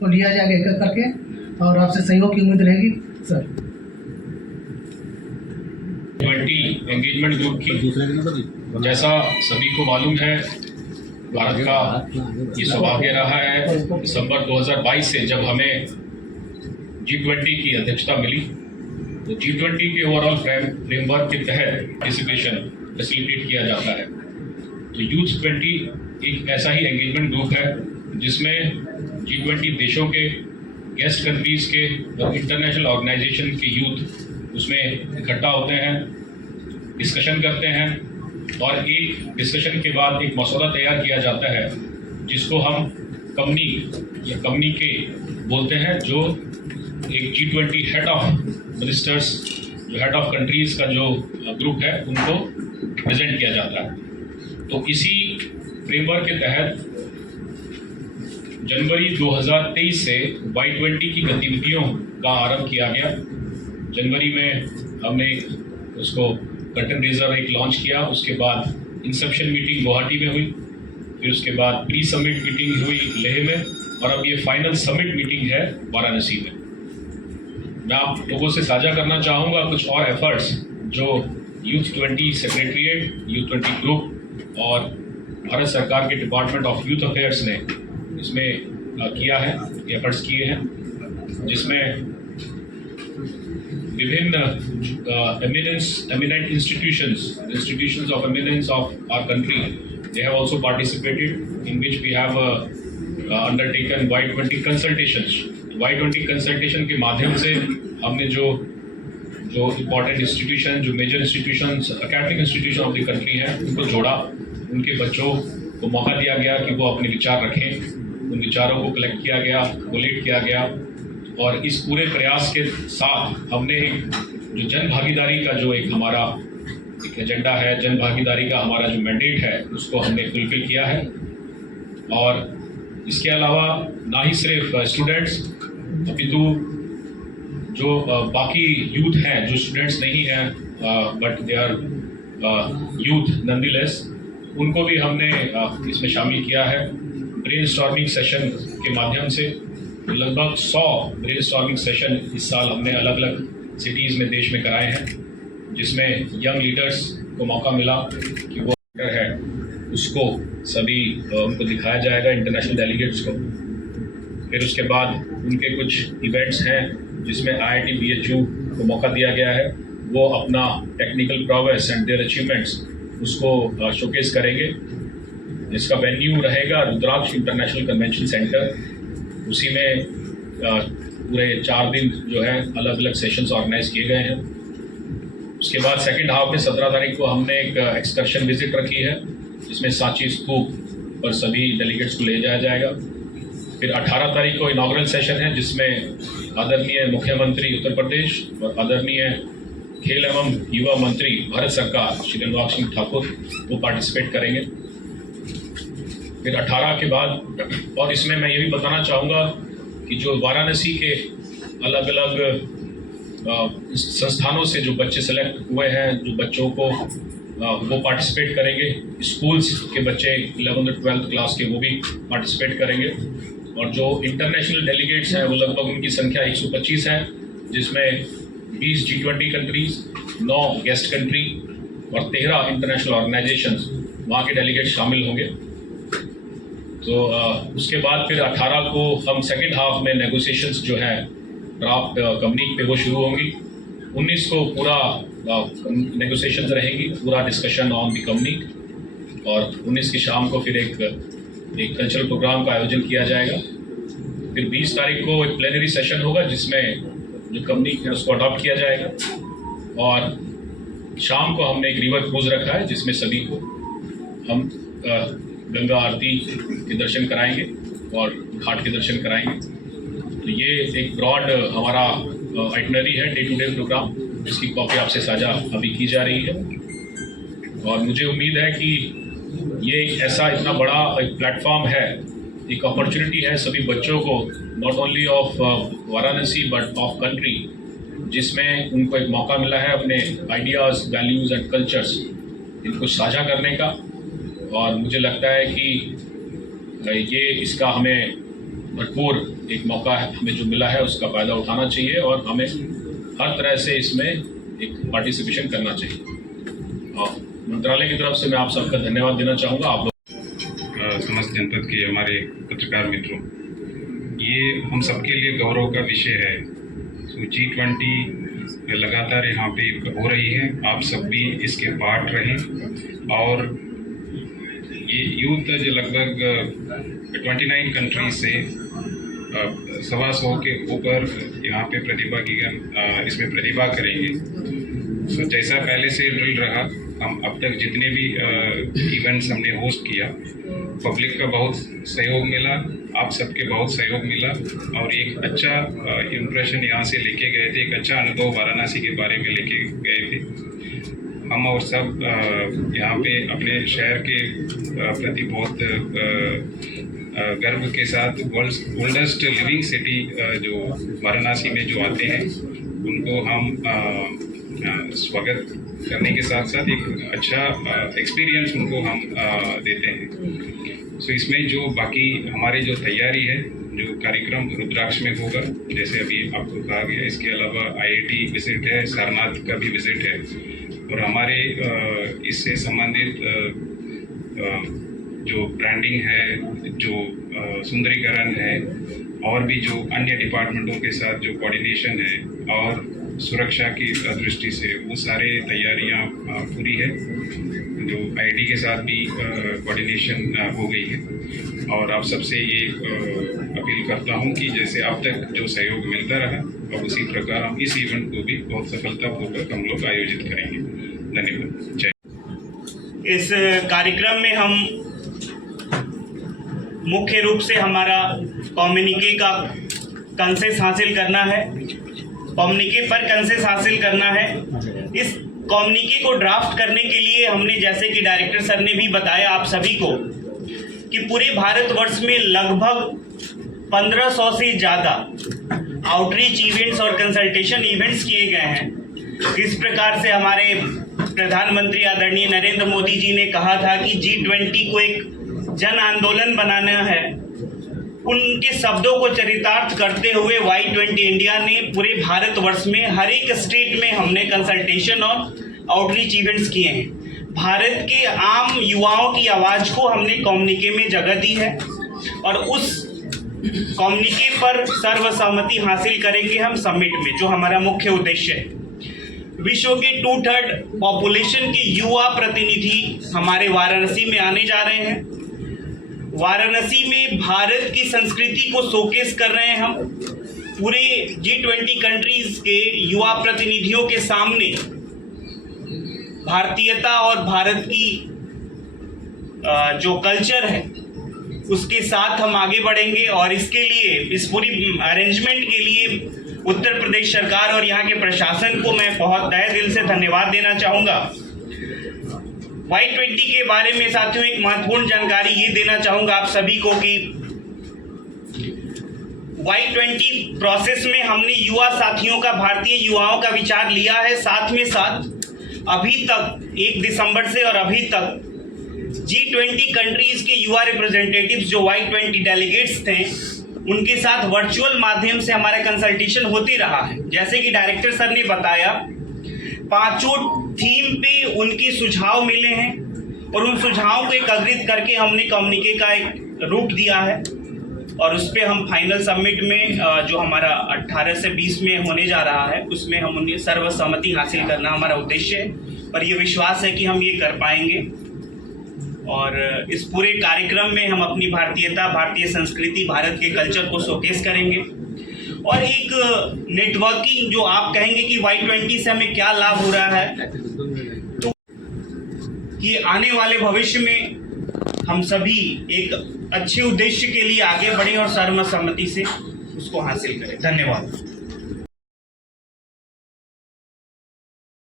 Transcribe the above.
तो लिया जाएगा एक एक करके और आपसे सहयोग की उम्मीद रहेगी सर। 20 एंगेजमेंट ग्रुप की, जैसा सभी को मालूम है, भारत का ये सौभाग्य रहा है दिसंबर 2022 से जब हमें G20 की अध्यक्षता मिली, तो G20 के ओवरऑल फ्रेमवर्क के तहत पार्टिसिपेशन फैसिलिटेट किया जाता है। तो यूथ 20 एक ऐसा ही एंगेजमेंट ग्रुप है जिसमें G20 देशों के, गेस्ट कंट्रीज के और इंटरनेशनल ऑर्गेनाइजेशन के यूथ उसमें इकट्ठा होते हैं, डिस्कशन करते हैं और एक डिस्कशन के बाद एक मसौदा तैयार किया जाता है जिसको हम कम्युनिके बोलते हैं, जो एक G20 हेड ऑफ मिनिस्टर्स, जो हेड ऑफ कंट्रीज का जो ग्रुप है उनको प्रेजेंट किया जाता है। तो इसी फ्रेमवर्क के तहत जनवरी 2023 से Y20 की गतिविधियों का आरंभ किया गया। जनवरी में हमने उसको कर्टन रेजर एक लॉन्च किया, उसके बाद इंसेप्शन मीटिंग गुवाहाटी में हुई, फिर उसके बाद प्री समिट मीटिंग हुई लेह में और अब ये फाइनल समिट मीटिंग है वाराणसी में। मैं आप लोगों से साझा करना चाहूँगा कुछ और एफर्ट्स जो यूथ 20 सेक्रेटरीट, यूथ 20 ग्रुप और भारत सरकार के डिपार्टमेंट ऑफ यूथ अफेयर्स ने इसमें किया है, एफर्ट्स किए हैं, जिसमें विभिन्न eminent institutions of eminence of our country, they have also participated, in which we have undertaken Y20 consultations. Y20 consultation के माध्यम से हमने जो इम्पोर्टेंट इंस्टीट्यूशन, जो major institutions, academic institution of the country हैं, उनको जोड़ा, उनके बच्चों को मौका दिया गया कि वो अपने विचार रखें, उन विचारों को कलेक्ट किया गया, कोलेट किया गया और इस पूरे प्रयास के साथ हमने जो जन भागीदारी का जो एक हमारा एक एजेंडा है, जन भागीदारी का हमारा जो मैंडेट है, उसको हमने फुलफिल किया है। और इसके अलावा ना ही सिर्फ स्टूडेंट्स, अपितु जो बाकी यूथ हैं, जो स्टूडेंट्स नहीं हैं but they are youth nonetheless, उनको भी हमने इसमें शामिल किया है। ब्रेनस्टॉर्मिंग सेशन के माध्यम से लगभग 100 ब्रेनस्टॉर्मिंग सेशन इस साल हमने अलग अलग सिटीज़ में, देश में कराए हैं, जिसमें यंग लीडर्स को मौका मिला कि वो है उसको सभी उनको दिखाया जाएगा, इंटरनेशनल डेलीगेट्स को। फिर उसके बाद उनके कुछ इवेंट्स हैं जिसमें IIT BHU को मौका दिया गया है, वो अपना technical progress and their achievements उसको शोकेस करेंगे। इसका वेन्यू रहेगा रुद्राक्ष इंटरनेशनल कन्वेंशन सेंटर। उसी में पूरे 4 दिन जो है अलग अलग सेशंस ऑर्गेनाइज किए गए हैं। उसके बाद सेकेंड हाफ में 17 तारीख को हमने एक एक्सकर्शन विजिट रखी है, जिसमें सांची स्तूप पर सभी डेलीगेट्स को ले जाया जाएगा। फिर 18 तारीख को इनॉग्रल सेशन है, जिसमें आदरणीय मुख्यमंत्री उत्तर प्रदेश और आदरणीय खेल एवं युवा मंत्री भारत सरकार श्री अनुराग सिंह ठाकुर वो पार्टिसिपेट करेंगे। फिर 18 के बाद, और इसमें मैं ये भी बताना चाहूँगा कि जो वाराणसी के अलग अलग संस्थानों से जो बच्चे सेलेक्ट हुए हैं, जो बच्चों को वो पार्टिसिपेट करेंगे। स्कूल्स के बच्चे 11th और 12th क्लास के वो भी पार्टिसिपेट करेंगे। और जो इंटरनेशनल डेलीगेट्स हैं वो लगभग उनकी संख्या 125 है, जिसमें 20 G20 कंट्रीज, 9 गेस्ट कंट्री और 13 इंटरनेशनल ऑर्गेनाइजेशंस वहाँ के डेलीगेट्स शामिल होंगे। तो उसके बाद फिर 18 को हम सेकेंड हाफ में नेगोशिएशंस जो है ड्राफ्ट कम्युनिक पे वो शुरू होंगी। 19 को पूरा नेगोशिएशंस रहेंगी, पूरा डिस्कशन ऑन द कम्युनिक, और 19 की शाम को फिर एक कल्चरल प्रोग्राम का आयोजन किया जाएगा। फिर 20 तारीख को एक प्लेनरी सेशन होगा, जिसमें जो कम्युनिक है उसको अडॉप्ट किया जाएगा। और शाम को हमने एक रिवर क्रूज रखा है, जिसमें सभी को हम गंगा आरती के दर्शन कराएंगे और घाट के दर्शन कराएंगे। तो ये एक ब्रॉड हमारा आइटनरी है, डे टू डे प्रोग्राम, जिसकी कॉपी आपसे साझा अभी की जा रही है। और मुझे उम्मीद है कि ये एक ऐसा इतना बड़ा एक प्लेटफॉर्म है, एक अपॉर्चुनिटी है सभी बच्चों को, not only of Varanasi but of country, जिसमें उनको एक मौका मिला है अपने आइडियाज़, वैल्यूज़ एंड कल्चर्स इनको साझा करने का। और मुझे लगता है कि ये इसका हमें भरपूर एक मौका है हमें जो मिला है उसका फ़ायदा उठाना चाहिए और हमें हर तरह से इसमें एक पार्टिसिपेशन करना चाहिए। और मंत्रालय की तरफ से मैं आप सबका धन्यवाद देना चाहूँगा। आप लोग समस्त जनपद के हमारे पत्रकार मित्रों, ये हम सबके लिए गौरव का विषय है। तो G20 लगातार यहाँ पे हो रही है, आप सब भी इसके पार्ट रहें और ये यूथ जो लगभग 29 कंट्रीज से 125 के ऊपर यहाँ पे इसमें प्रतिभा करेंगे। तो जैसा पहले से ड्रिल रहा, हम अब तक जितने भी इवेंट्स हमने होस्ट किया, पब्लिक का बहुत सहयोग मिला, आप सबके बहुत सहयोग मिला और एक अच्छा इम्प्रेशन यहाँ से लेके गए थे, एक अच्छा अनुभव वाराणसी के बारे में लेके गए थे। हम और सब यहाँ पे अपने शहर के प्रति बहुत गर्व के साथ ओल्डेस्ट लिविंग सिटी जो वाराणसी में जो आते हैं उनको हम स्वागत करने के साथ साथ एक अच्छा एक्सपीरियंस उनको हम देते हैं। सो इसमें जो बाकी हमारी जो तैयारी है, जो कार्यक्रम रुद्राक्ष में होगा, जैसे अभी आपको कहा गया, इसके अलावा IIT विजिट है, सारनाथ का भी विजिट है और हमारे इससे संबंधित जो ब्रांडिंग है, जो सुंदरीकरण है और भी जो अन्य डिपार्टमेंटों के साथ जो कोऑर्डिनेशन है और सुरक्षा की दृष्टि से वो सारे तैयारियां पूरी है। जो IIT के साथ भी कोऑर्डिनेशन हो गई है और आप सबसे ये अपील करता हूं कि जैसे अब तक जो सहयोग मिलता रहा और उसी प्रकार हम इस इवेंट को भी बहुत सफलतापूर्वक हम लोग आयोजित करेंगे। धन्यवाद। जय। इस कार्यक्रम में हम मुख्य रूप से हमारा कम्युनिके का कंसेंसस हासिल करना है, कम्युनिके पर कंसेंसस हासिल करना है। इस कम्युनिके को ड्राफ्ट करने के लिए हमने, जैसे कि डायरेक्टर सर ने भी बताया आप सभी को, कि पूरे भारतवर्ष में लगभग 1500 से ज़्यादा आउटरीच इवेंट्स और कंसल्टेशन इवेंट्स किए गए हैं। इस प्रकार से हमारे प्रधानमंत्री आदरणीय नरेंद्र मोदी जी ने कहा था कि G20 को एक जन आंदोलन बनाना है। उनके शब्दों को चरितार्थ करते हुए Y20 इंडिया ने पूरे भारतवर्ष में हर एक स्टेट में हमने कंसल्टेशन और आउटरीच इवेंट्स किए हैं। भारत के आम युवाओं की आवाज़ को हमने कम्युनिके में जगह दी है और उस कम्युनिके पर सर्वसम्मति हासिल करेंगे हम समिट में, जो हमारा मुख्य उद्देश्य है। विश्व के 2/3 पॉपुलेशन के युवा प्रतिनिधि हमारे वाराणसी में आने जा रहे हैं। वाराणसी में भारत की संस्कृति को शोकेस कर रहे हैं हम। पूरे G20 कंट्रीज के युवा प्रतिनिधियों के सामने भारतीयता और भारत की जो कल्चर है उसके साथ हम आगे बढ़ेंगे और इसके लिए, इस पूरी अरेंजमेंट के लिए उत्तर प्रदेश सरकार और यहाँ के प्रशासन को मैं बहुत तहे दिल से धन्यवाद देना चाहूँगा। Y20 के बारे में साथियों एक महत्वपूर्ण जानकारी ये देना चाहूँगा आप सभी को कि Y20 प्रोसेस में हमने युवा साथियों का, भारतीय युवाओं का विचार लिया है। साथ में साथ अभी तक 1 दिसंबर से और अभी तक G20 कंट्रीज के युवा रिप्रेजेंटेटिव्स जो Y20 डेलीगेट्स थे उनके साथ वर्चुअल माध्यम से हमारा कंसल्टेशन होती रहा है। जैसे कि डायरेक्टर सर ने बताया, 5 थीम पे उनके सुझाव मिले हैं और उन सुझावों को एकत्रित करके हमने कम्युनिके का एक रूप दिया है और उस पर हम फाइनल सबमिट में जो हमारा 18 से 20 में होने जा रहा है उसमें हम उन्हें सर्वसम्मति हासिल करना हमारा उद्देश्य है और ये विश्वास है कि हम ये कर पाएंगे। और इस पूरे कार्यक्रम में हम अपनी भारतीयता, भारतीय संस्कृति, भारत के कल्चर को शोकेस करेंगे और एक नेटवर्किंग, जो आप कहेंगे कि Y20 से हमें क्या लाभ हो रहा है, तो कि आने वाले भविष्य में हम सभी एक अच्छे उद्देश्य के लिए आगे बढ़ें और सर्वसम्मति से उसको हासिल करें। धन्यवाद।